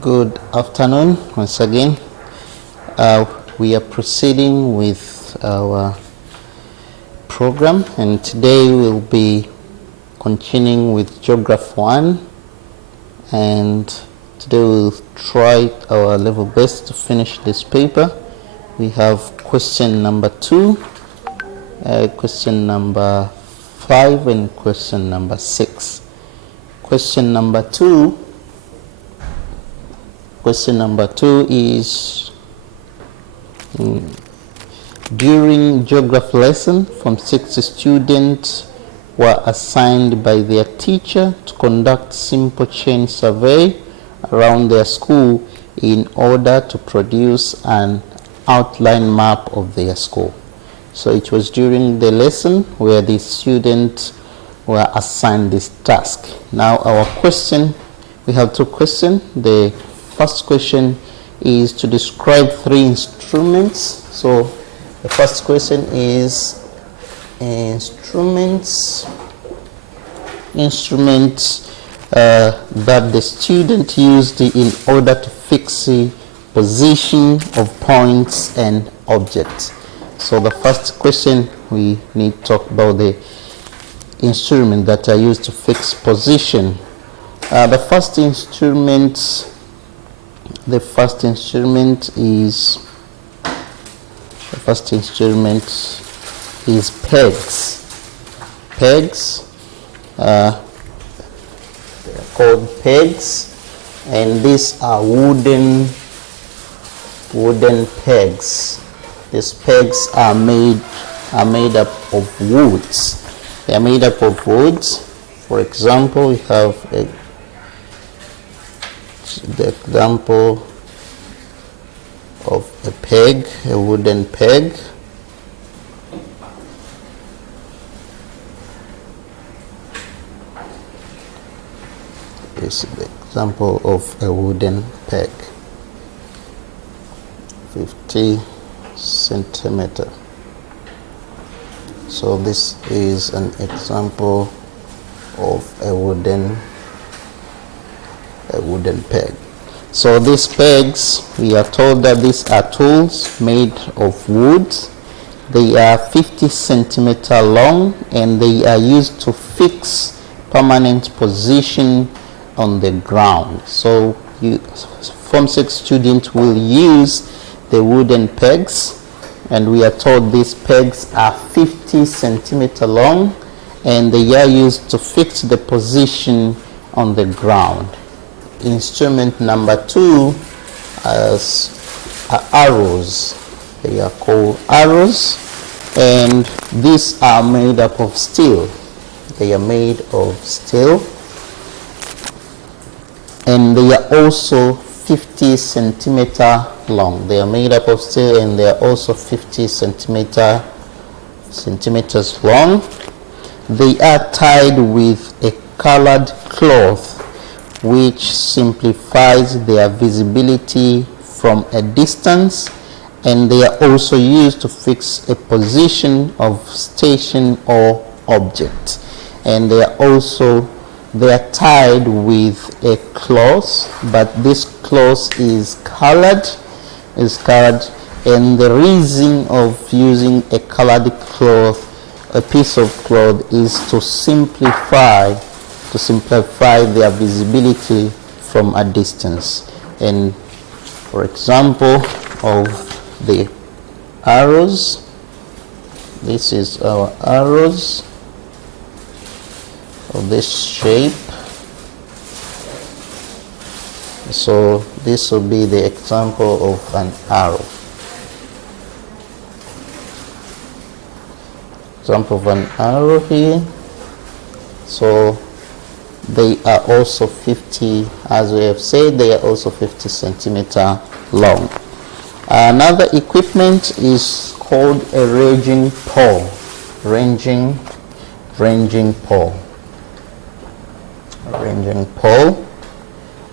Good afternoon once again. We are proceeding with our program, and today we'll be continuing with Geography 1, and today we'll try our level best to finish this paper. We have question number 2, question number 5, and question number 6. Question number 2 is during geography lesson, from 6 students were assigned by their teacher to conduct simple chain survey around their school in order to produce an outline map of their school. So it was during the lesson where the students were assigned this task. Now our question, we have 2 questions. The first question is to describe 3 instruments. So the first question is instruments that the student used in order to fix the position of points and objects. So the first question, we need to talk about the instruments that are used to fix position. The first instrument is pegs. They are called pegs, and these are wooden pegs. These pegs are made up of woods. They are made up of woods. For example, we have the example of a peg, a wooden peg. This is the example of a wooden peg, 50 centimeter. So this is an example of a wooden peg. So these pegs, we are told that these are tools made of wood. They are 50 centimeter long, and they are used to fix permanent position on the ground. So Form 6 students will use the wooden pegs, and we are told these pegs are 50 centimeter long, and they are used to fix the position on the ground. Instrument number 2 are arrows. They are called arrows, and these are made up of steel. They are made of steel, and they are also 50 centimeter long. They are made up of steel, and they are also 50 centimeters long. They are tied with a colored cloth, which simplifies their visibility from a distance, and they are also used to fix a position of station or object. And they are tied with a cloth, but this cloth is colored, and the reason of using a colored cloth, a piece of cloth, is to simplify their visibility from a distance. And for example of the arrows, this is our arrows of this shape. So this will be the example of an arrow. Example of an arrow here. So they are also 50, as we have said, they are also 50 centimeter long. Another equipment is called a ranging pole. Ranging pole.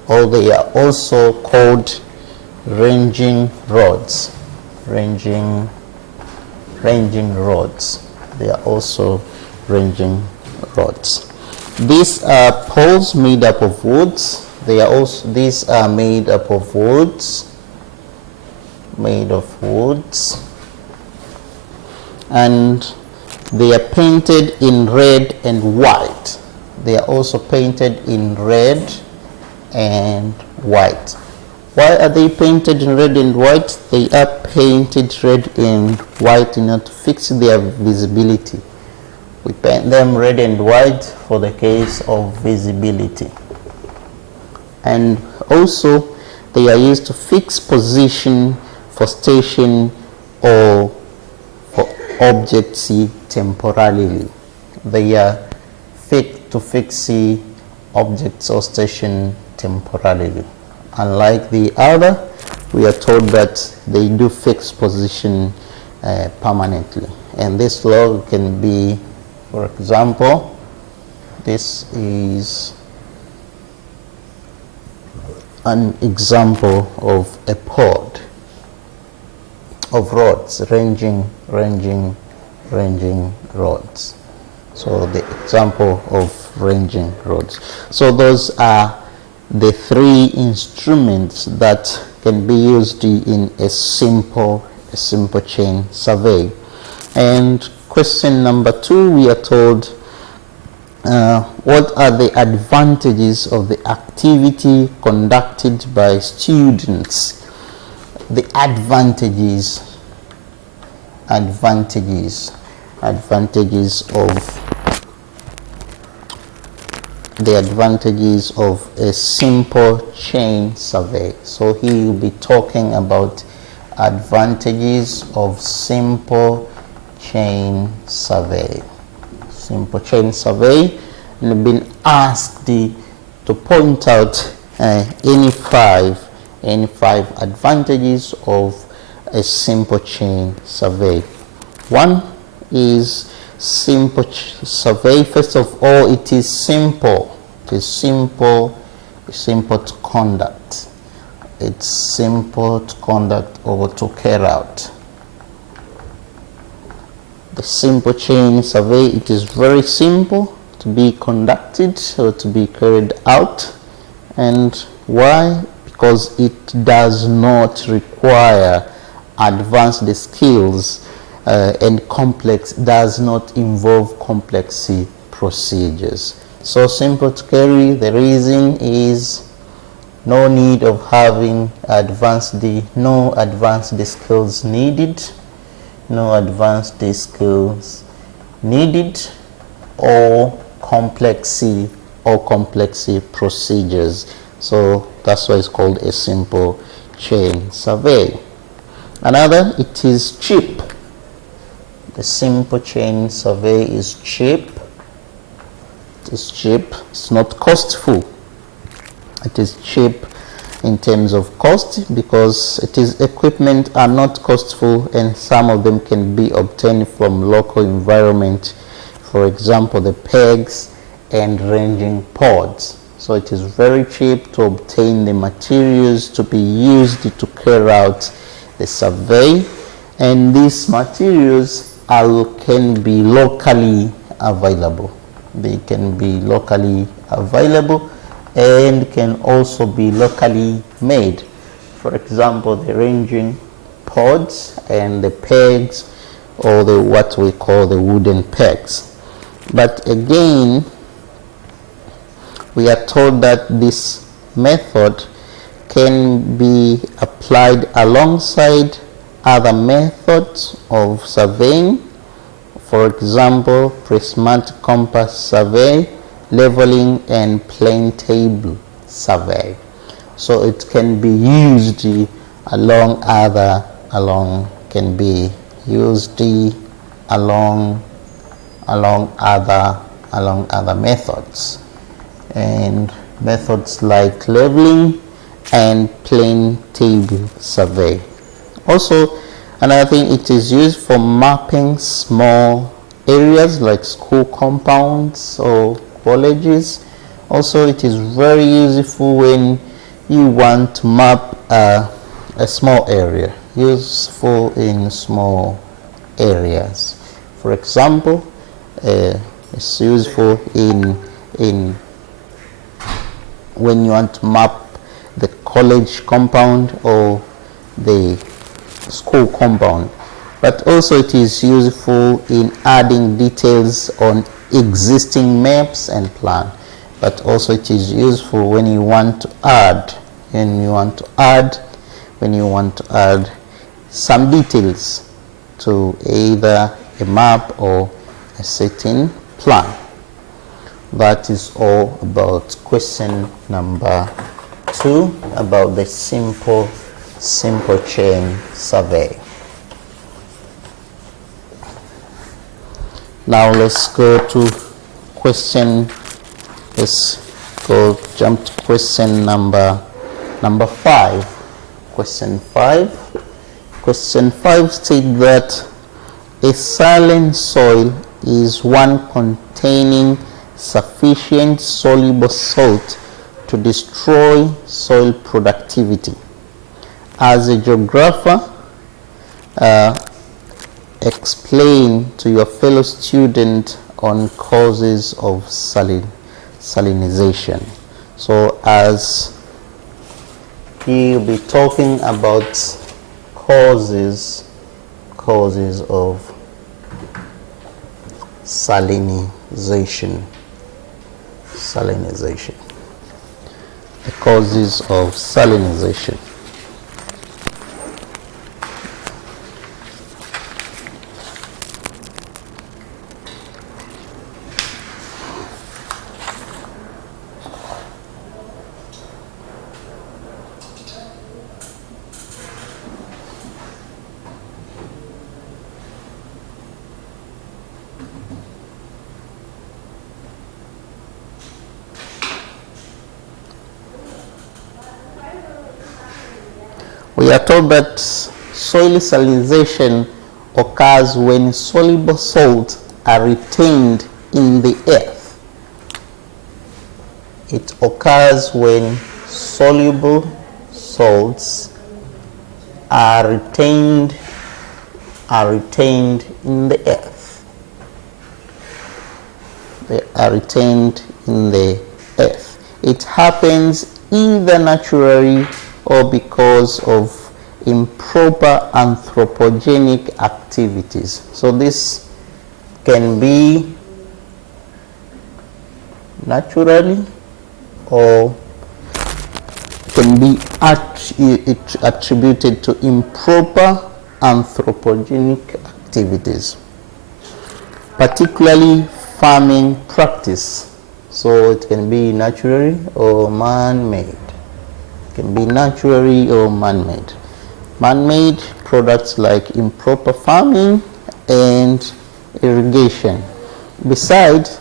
Or they are also called ranging rods. Ranging rods. They are also ranging rods. These are poles made up of woods. These are made up of woods, and they are painted in red and white. They are also painted in red and white. Why are they painted in red and white? They are painted red and white in order to fix their visibility. We paint them red and white for the case of visibility. And also they are used to fix position for station or for objects temporarily. They are fixed to fix the objects or station temporarily. Unlike the other, we are told that they do fix position permanently. And this log can be, for example, this is an example of a pod of rods, ranging rods. So the example of ranging rods. So those are the three instruments that can be used in a simple chain survey. And question number 2, we are told what are the advantages of the activity conducted by students? The advantages of a simple chain survey. So he will be talking about advantages of simple chain survey. Simple chain survey, and been asked to point out any five advantages of a simple chain survey. One is simple survey. First of all, it is simple. It is simple to conduct. It's simple to conduct or to carry out. The simple chain survey, it is very simple to be conducted or to be carried out. And why? Because it does not require advanced skills and does not involve complex procedures. So simple to carry. The reason is no need of having no advanced skills needed. No advanced skills needed or complex procedures. So that's why it's called a simple chain survey. Another, it is cheap. The simple chain survey is cheap. It is cheap. It's not costful. It is cheap in terms of cost because equipment are not costful, and some of them can be obtained from local environment. For example, the pegs and ranging pods. So it is very cheap to obtain the materials to be used to carry out the survey, and these materials can be locally available. They can be locally available and can also be locally made. For example, the ranging pods and the pegs, or what we call the wooden pegs. But again, we are told that this method can be applied alongside other methods of surveying. For example, prismatic compass survey, leveling, and plane table survey. So it can be used along other methods, and methods like leveling and plane table survey. Also, another thing, it is used for mapping small areas like school compounds or colleges. Also, it is very useful when you want to map a small area, useful in small areas. For example, it's useful in in when you want to map the college compound or the school compound. But also it is useful in adding details on existing maps and plan. But also it is useful when you want to add some details to either a map or a certain plan. That is all about question number 2 about the simple chain survey. Now let's go to jump to question number 5. Question 5 states that a silane soil is one containing sufficient soluble salt to destroy soil productivity. As a geographer, explain to your fellow student on causes of salinization. So as he'll be talking about causes of salinization. The causes of salinization. We are told that soil salinization occurs when soluble salts are retained in the earth. It occurs when soluble salts are retained in the earth. They are retained in the earth. It happens either naturally or because of improper anthropogenic activities. So this can be naturally or can be attributed to improper anthropogenic activities, particularly farming practice. So it can be naturally or man-made. Can be naturally or man-made. Man-made products like improper farming and irrigation. Besides,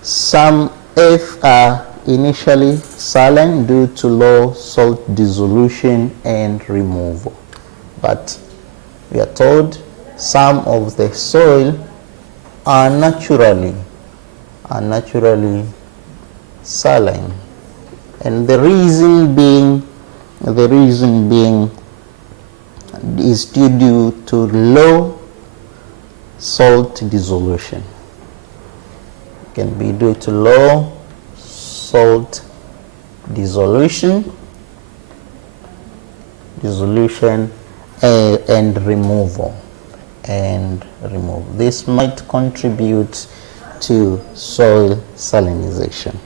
some earths are initially saline due to low salt dissolution and removal. But we are told some of the soil are naturally saline, and the reason being is due to low salt dissolution. It can be due to low salt dissolution and removal. This might contribute to soil salinization.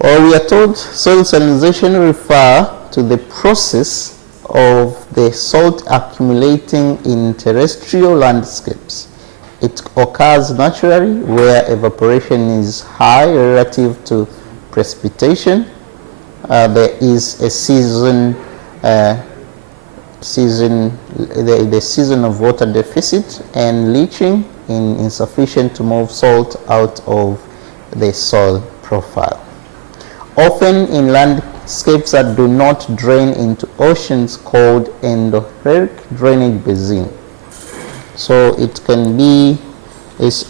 Or we are told soil salinization refer to the process of the salt accumulating in terrestrial landscapes. It occurs naturally where evaporation is high relative to precipitation. There is a season of water deficit and leaching insufficient to move salt out of the soil profile. Often in landscapes that do not drain into oceans called endorheic drainage basin. So it can be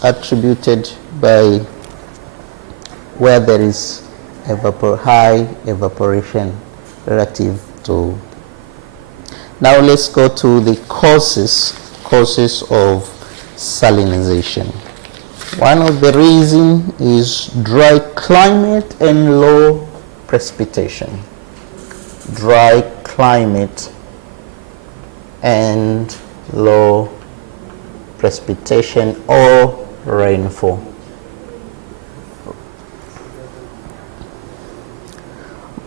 attributed by where there is high evaporation relative to. Now let's go to the causes of salinization. One of the reasons is dry climate and low precipitation. Dry climate and low precipitation or rainfall.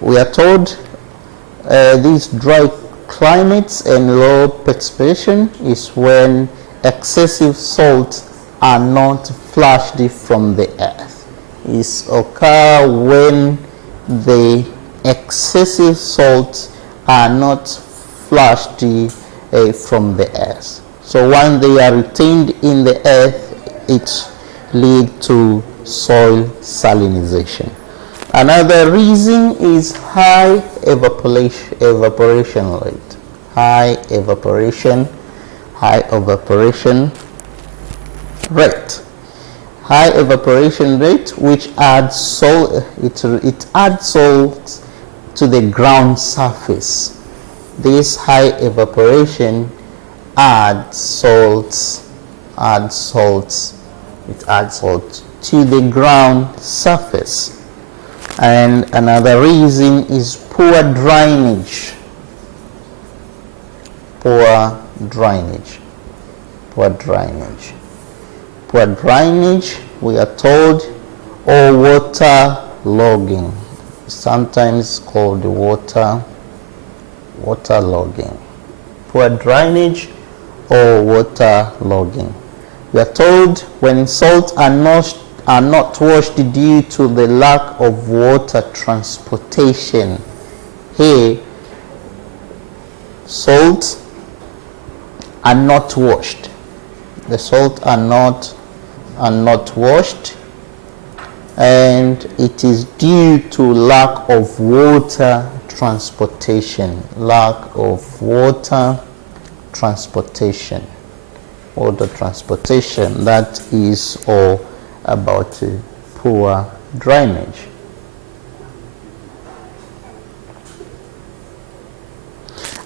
We are told these dry climates and low precipitation is when excessive salts are not flushed from the earth. It occurs when the excessive salts are not flushed from the earth. So when they are retained in the earth, it leads to soil salinization. Another reason is high evaporation rate. High evaporation rate. High evaporation rate, which adds salt. It adds salt to the ground surface. This high evaporation adds salt. It adds salt to the ground surface. And another reason is poor drainage. Poor drainage, we are told, or water logging, sometimes called water logging. Poor drainage or water logging. We are told when salts are not washed due to the lack of water transportation. Here, salts are not washed. The salts are not washed, and it is due to lack of water transportation. Water transportation. That is all about poor drainage.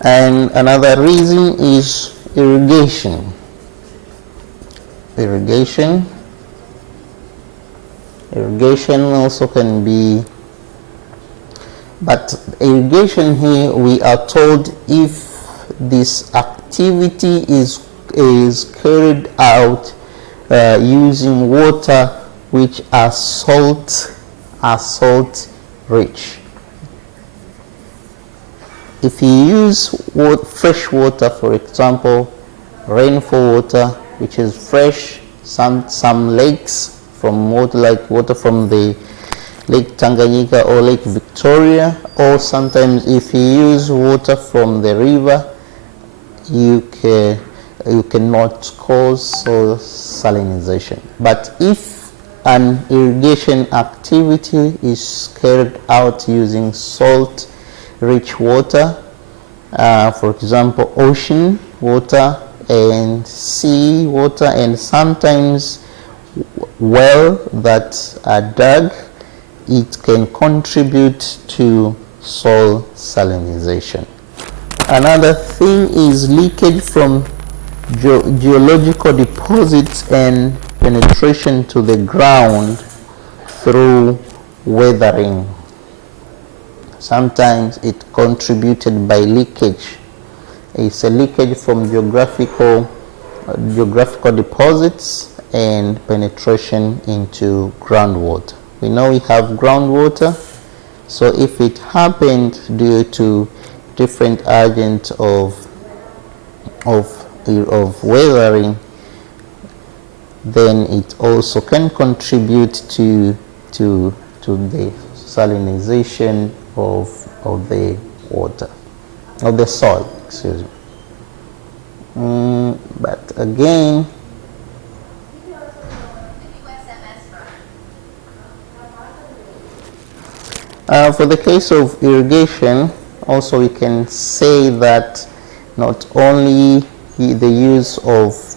And another reason is irrigation. Irrigation also can be, but irrigation here we are told if this activity is carried out using water which are salt rich. If you use fresh water, for example, rainfall water, which is fresh, some lakes from water from the Lake Tanganyika or Lake Victoria, or sometimes if you use water from the river, you cannot cause soil salinization. But if an irrigation activity is carried out using salt-rich water, for example, ocean water and sea water, and sometimes well that are dug, it can contribute to soil salinization. Another thing is leakage from geological deposits and penetration to the ground through weathering. Sometimes it contributed by leakage. It's a leakage from geographical deposits and penetration into groundwater. We know we have groundwater, so if it happened due to different agents of weathering, then it also can contribute to the salinization of the water, of the soil, excuse me. But again, for the case of irrigation, also we can say that not only the use of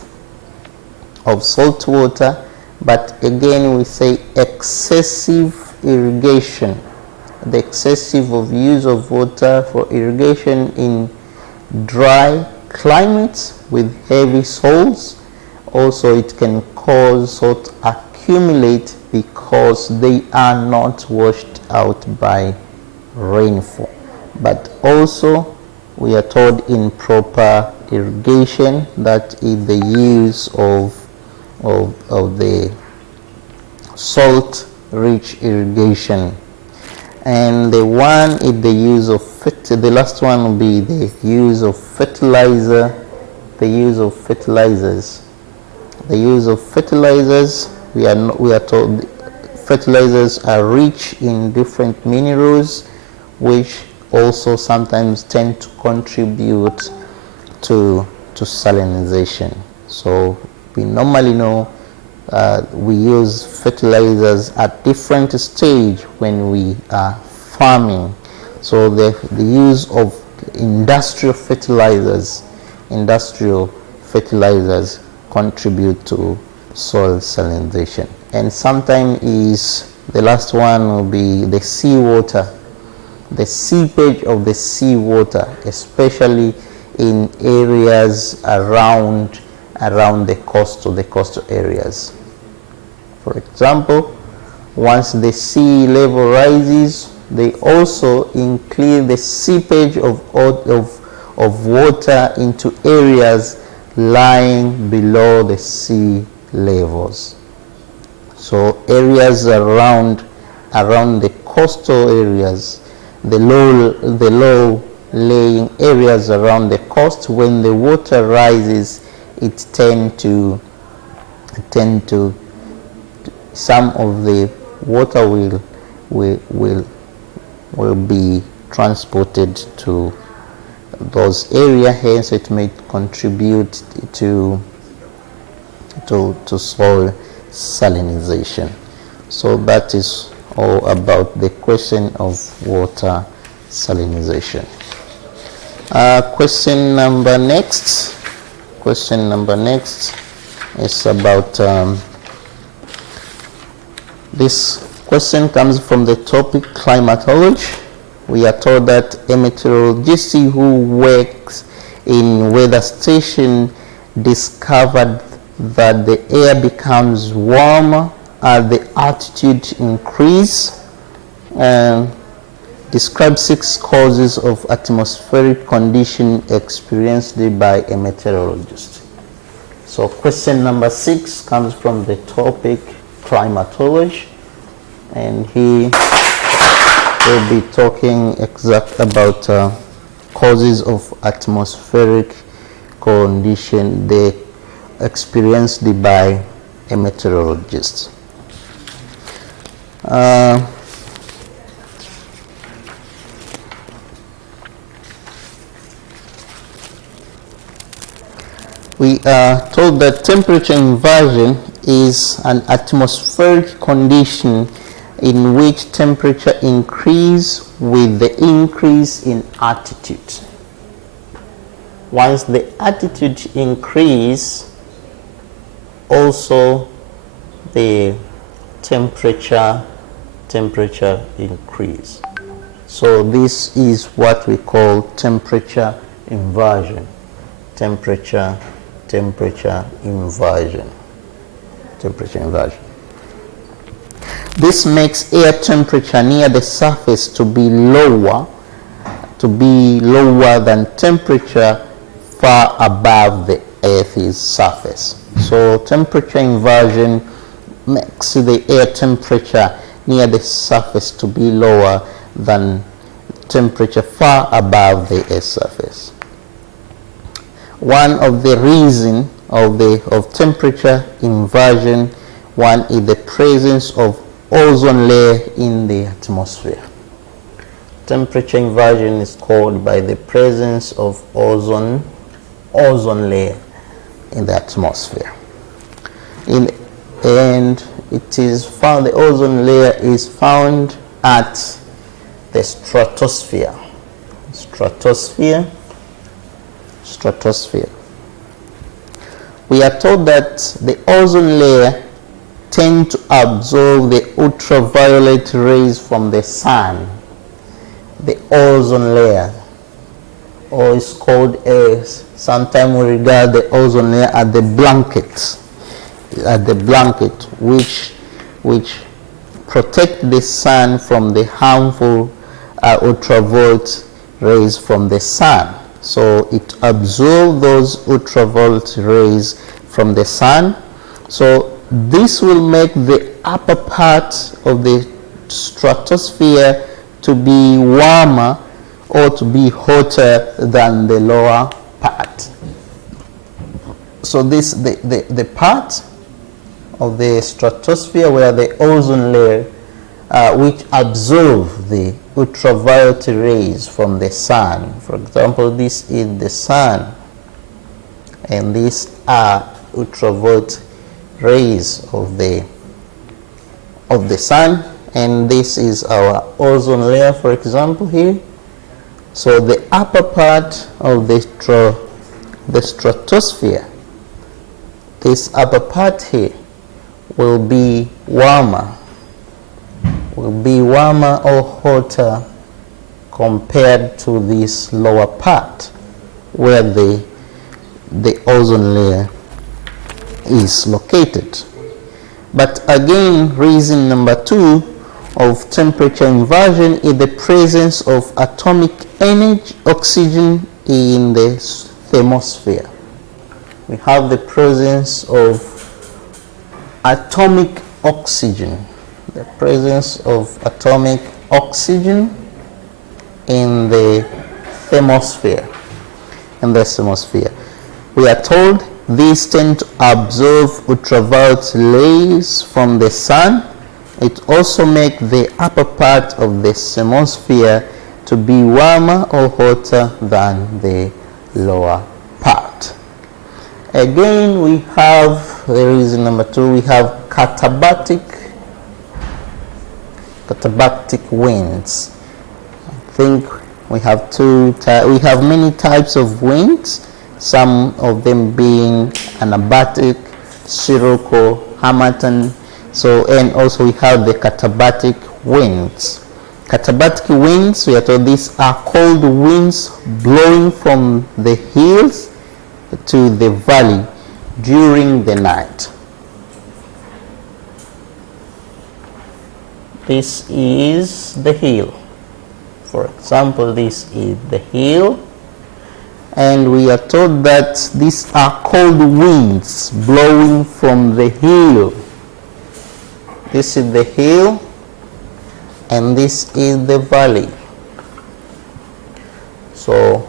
salt water, but again we say excessive irrigation. The excessive use of water for irrigation in dry climates with heavy salts, also it can cause salt accumulate because they are not washed out by rainfall. But also we are told improper irrigation, that is the use of the salt rich irrigation. And the one is the use of the last one will be the use of fertilizer. The use of fertilizers. The use of fertilizers, we are told fertilizers are rich in different minerals, which also sometimes tend to contribute to salinization. So we normally know we use fertilizers at different stage when we are farming. So the use of industrial fertilizers contribute to soil salinization. And sometimes is the last one will be the seawater, the seepage of the seawater, especially in areas around the coastal areas. For example, once the sea level rises, they also include the seepage of water into areas lying below the sea levels. So areas around the coastal areas, the low laying areas around the coast, when the water rises, it tend to some of the water will be transported to those areas, hence it may contribute to soil salinization. So that is all about the question of water salinization. Question number next is about this question comes from the topic climatology. We are told that a meteorologist who works in weather station discovered that the air becomes warmer as the altitude increase. Describe 6 causes of atmospheric condition experienced by a meteorologist. So question number 6 comes from the topic climatology, and he will be talking about causes of atmospheric condition they experienced by a meteorologist. We are told that temperature inversion is an atmospheric condition in which temperature increase with the increase in altitude. Once the altitude increase, also the temperature increase. So this is what we call temperature inversion. Temperature inversion. This makes air temperature near the surface to be lower than temperature far above the Earth's surface. So temperature inversion makes the air temperature near the surface to be lower than temperature far above the Earth's surface. One of the reasons of temperature inversion, one is the presence of ozone layer in the atmosphere. Temperature inversion is caused by the presence of ozone layer in the atmosphere. And it is found, the ozone layer is found at the stratosphere. We are told that the ozone layer tend to absorb the ultraviolet rays from the sun. The ozone layer, or it's called sometimes we regard the ozone layer as the blanket, which which protect the sun from the harmful ultraviolet rays from the sun. So it absorbs those ultraviolet rays from the sun. So this will make the upper part of the stratosphere to be warmer or to be hotter than the lower part. So this the part of the stratosphere where the ozone layer which absorb the ultraviolet rays from the sun. For example, this is the sun, and these are ultraviolet rays of the sun, and this is our ozone layer, for example, here. So the upper part of the stratosphere, this upper part here, will be warmer or hotter compared to this lower part where the ozone layer is located. But again, reason number 2 of temperature inversion is the presence of atomic energy, oxygen in the thermosphere. We have the presence of atomic oxygen, the presence of atomic oxygen in the thermosphere. We are told these tend to absorb ultraviolet rays from the sun. It also makes the upper part of the thermosphere to be warmer or hotter than the lower part. Again, we have the reason number 2. We have katabatic winds. I think we have we have many types of winds, some of them being anabatic, sirocco, harmattan. So, and also we have the katabatic winds. Katabatic winds, we are told these are cold winds blowing from the hills to the valley during the night. This is the hill. For example, this is the hill, and we are told that these are cold winds blowing from the hill. This is the hill, and this is the valley. So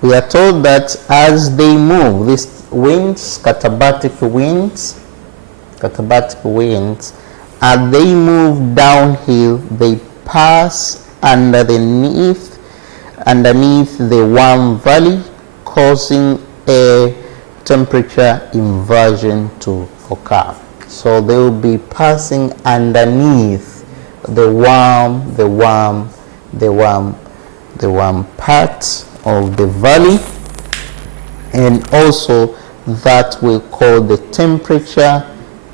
we are told that as they move, these winds, katabatic winds, as they move downhill, they pass underneath the warm valley, causing a temperature inversion to occur. So they will be passing underneath the warm part of the valley, and also that will cause the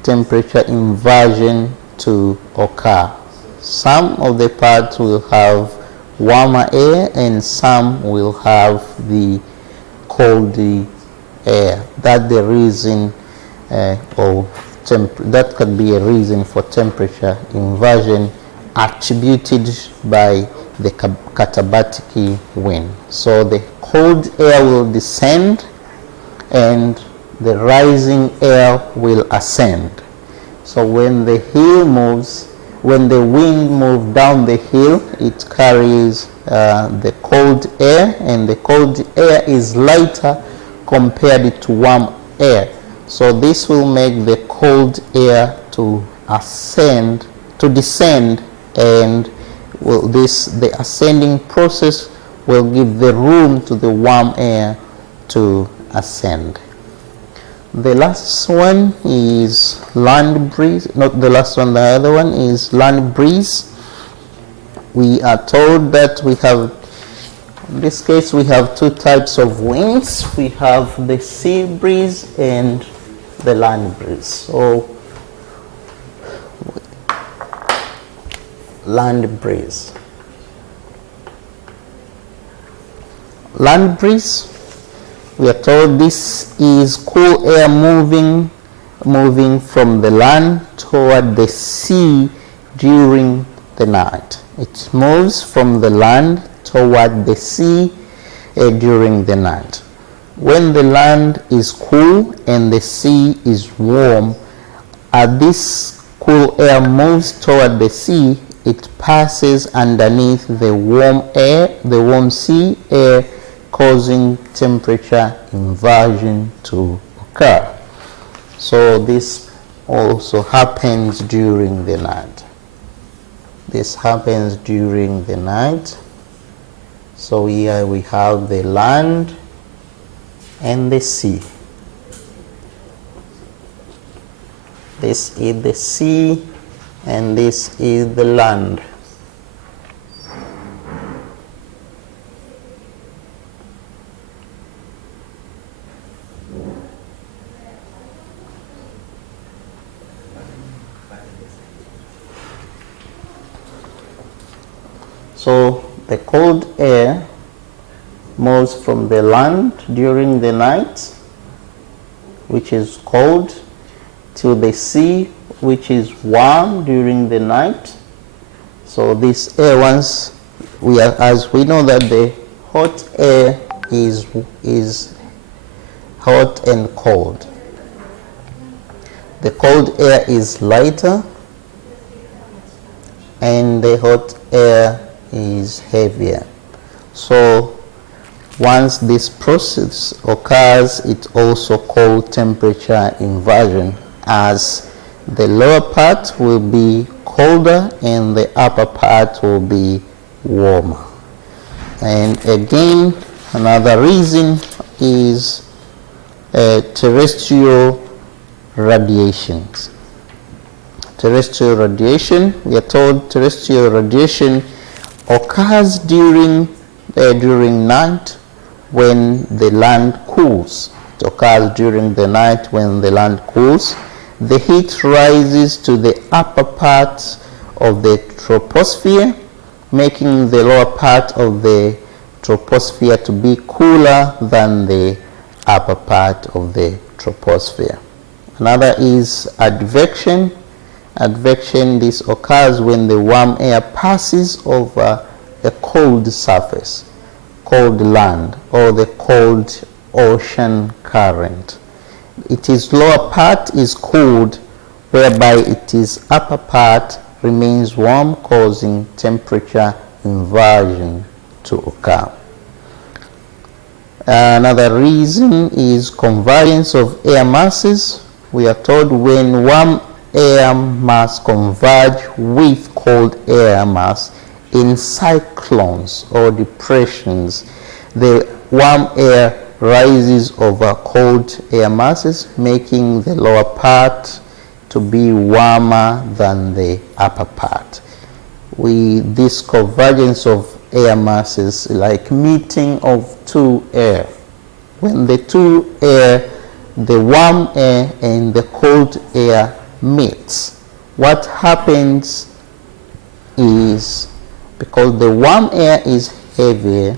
temperature inversion to occur. Some of the parts will have warmer air and some will have the cold air. That's the reason that could be a reason for temperature inversion attributed by the katabatic wind. So the cold air will descend and the rising air will ascend. So when the wind moves down the hill, it carries the cold air, and the cold air is lighter compared to warm air. So this will make the cold air to descend, and the ascending process will give the room to the warm air to ascend. The last one is land breeze. Not the last one, the other one is land breeze. We are told that we have, in this case, we have 2 types of winds. We have the sea breeze and the land breeze. So, land breeze. land breeze. We are told this is cool air moving from the land toward the sea during the night. It moves from the land toward the sea during the night. When the land is cool and the sea is warm, as this cool air moves toward the sea, it passes underneath the warm sea air, causing temperature inversion to occur. So this also happens during the night. This happens during the night. So here we have the land and the sea. This is the sea and this is the land. So the cold air moves from the land during the night, which is cold, to the sea, which is warm during the night. So this air, once as we know that the hot air is hot and cold. The cold air is lighter and the hot air is heavier. So once this process occurs, it's also called temperature inversion, as the lower part will be colder and the upper part will be warmer. And again, another reason is terrestrial radiations. Terrestrial radiation, we are told terrestrial radiation occurs during night when the land cools. It occurs during the night when the land cools. The heat rises to the upper part of the troposphere, making the lower part of the troposphere to be cooler than the upper part of the troposphere. Another is advection. Advection, this occurs when the warm air passes over a cold surface, cold land, or the cold ocean current. Its lower part is cooled, whereby its upper part remains warm, causing temperature inversion to occur. Another reason is convergence of air masses. We are told when warm air mass converge with cold air mass in cyclones or depressions, the warm air rises over cold air masses, making the lower part to be warmer than the upper part. This convergence of air masses like meeting of two air. When the two air, the warm air and the cold air meets, what happens is, because the warm air is heavier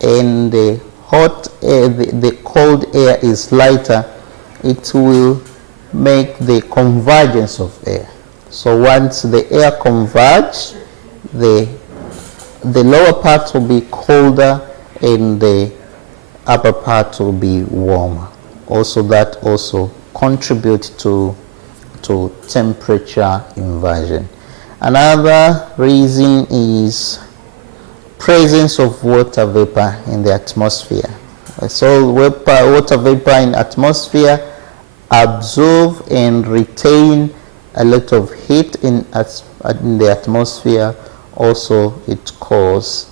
and the hot air, the cold air is lighter, it will make the convergence of air. So once the air converge, the lower part will be colder and the upper part will be warmer. Also, that also contributes to temperature inversion. Another reason is presence of water vapor in the atmosphere. So water vapor in atmosphere absorb and retain a lot of heat in the atmosphere. Also, it cause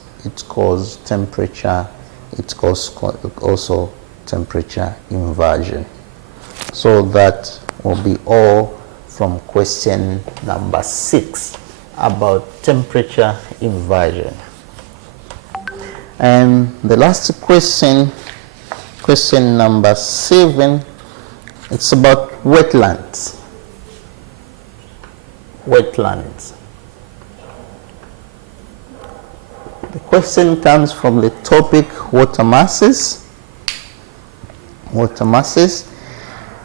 temperature. It cause also temperature inversion. So that will be all from question number 6 about temperature inversion. And the last question, question number 7, it's about wetlands. Wetlands. The question comes from the topic water masses. Water masses.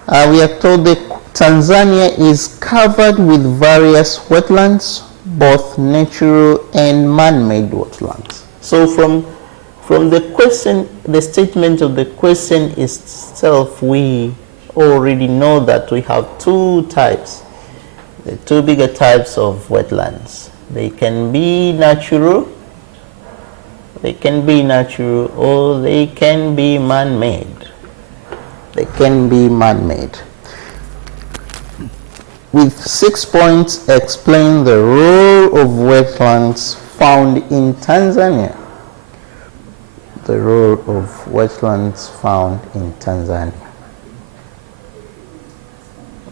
We are told that Tanzania is covered with various wetlands, both natural and man-made wetlands. So from the question, the statement of the question itself, we already know that we have two types, the two bigger types of wetlands. They can be natural, or they can be man-made. They can be man-made. With 6 points, explain the role of wetlands found in Tanzania. The role of wetlands found in Tanzania.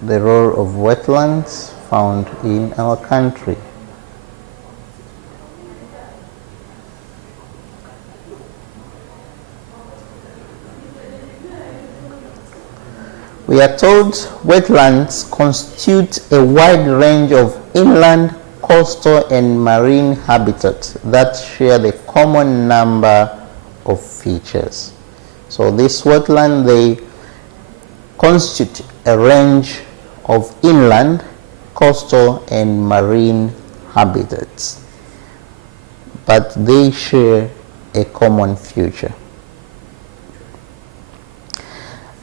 The role of wetlands found in our country. We are told wetlands constitute a wide range of inland, coastal, and marine habitats that share the common number of features. So this wetland, they constitute a range of inland, coastal, and marine habitats, but they share a common feature.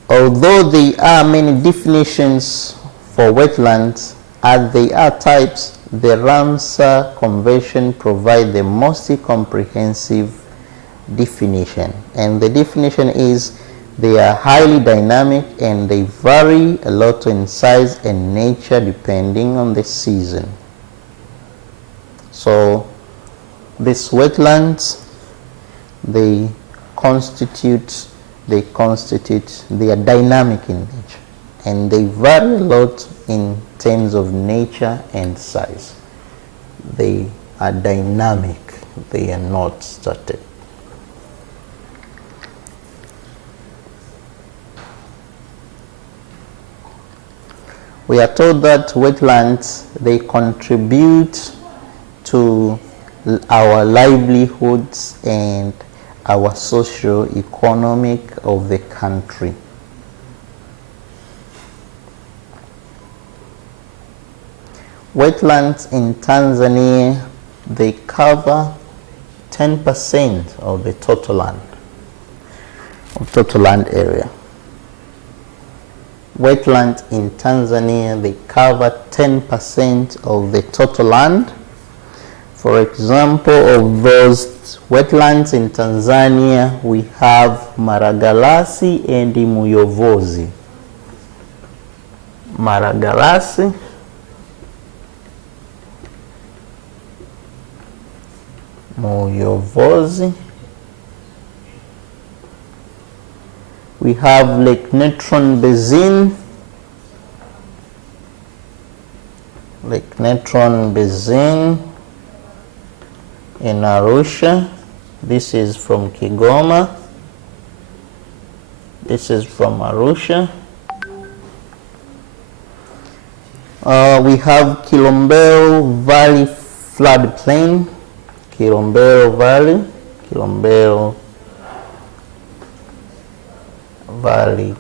Although there are many definitions for wetlands, as they are types, the Ramsar Convention provides the most comprehensive definition. And the definition is they are highly dynamic and they vary a lot in size and nature depending on the season. So these wetlands, they are dynamic in nature, and they vary a lot in terms of nature and size. They are dynamic, they are not static. We are told that wetlands, they contribute to our livelihoods and our socio-economic of the country. Wetlands in Tanzania, they cover 10% of the total land area. Wetlands in Tanzania, they cover 10% of the total land. For example, of those wetlands in Tanzania, we have Maragalasi and Muyovozi. Maragalasi, Muyovozi. We have Lake Natron Basin. Lake Natron Basin in Arusha. This is from Kigoma. This is from Arusha. We have Kilombero Valley floodplain. Kilombero Valley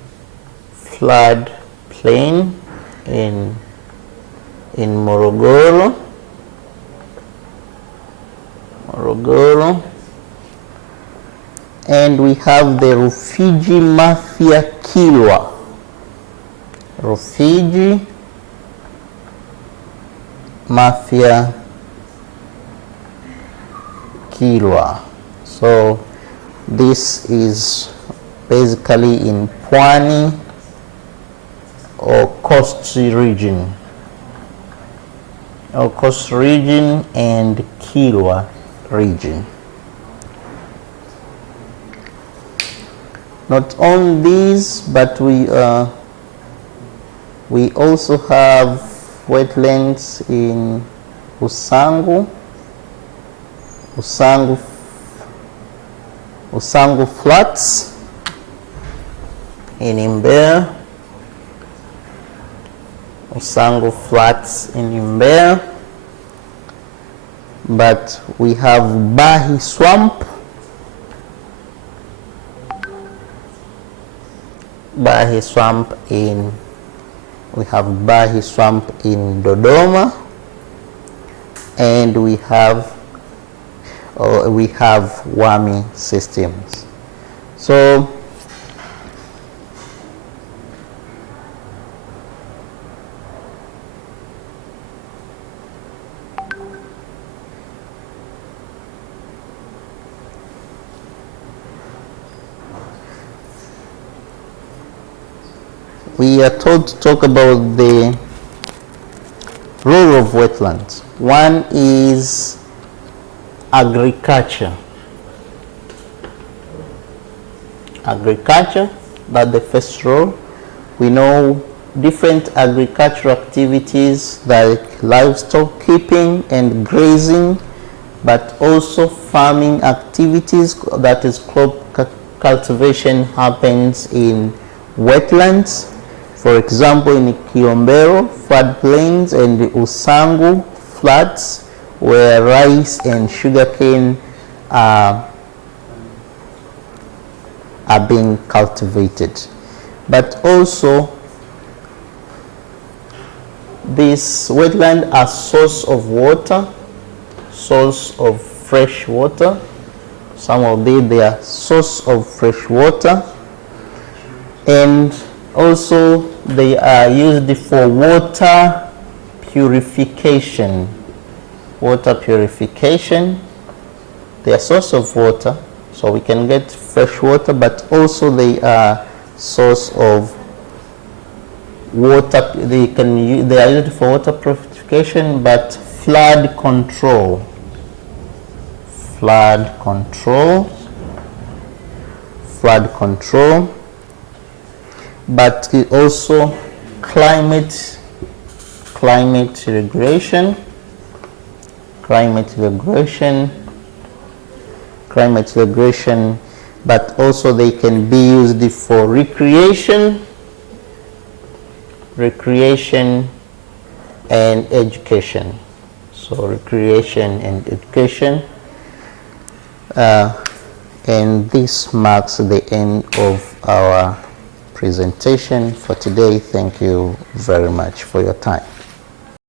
floodplain in Morogoro. And we have the Rufiji Mafia Kilwa. Rufiji Mafia Kilwa. So this is basically in Pwani or coast region and Kilwa region. Not only these, but we also have wetlands in Usangu Flats in Mbeya. Usangu Flats in Mbeya. but we have Bahi Swamp. Bahi Swamp in, we have Bahi Swamp in Dodoma, and we have Wami systems. So we are told to talk about the role of wetlands. One is agriculture. Agriculture, that's the first role. We know different agricultural activities like livestock keeping and grazing, but also farming activities, that is crop cultivation, happens in wetlands. For example, in Kilombero floodplains and the Usangu floods, where rice and sugarcane are being cultivated. But also, this wetland are source of water, source of fresh water. Some of they are source of fresh water, and also they are used for water purification. Water purification, they are source of water, so we can get fresh water, but also they are source of water. They are used for water purification, but flood control, but also climate regulation, but also they can be used for recreation and education. So recreation and education, and this marks the end of our presentation for today. Thank you very much for your time.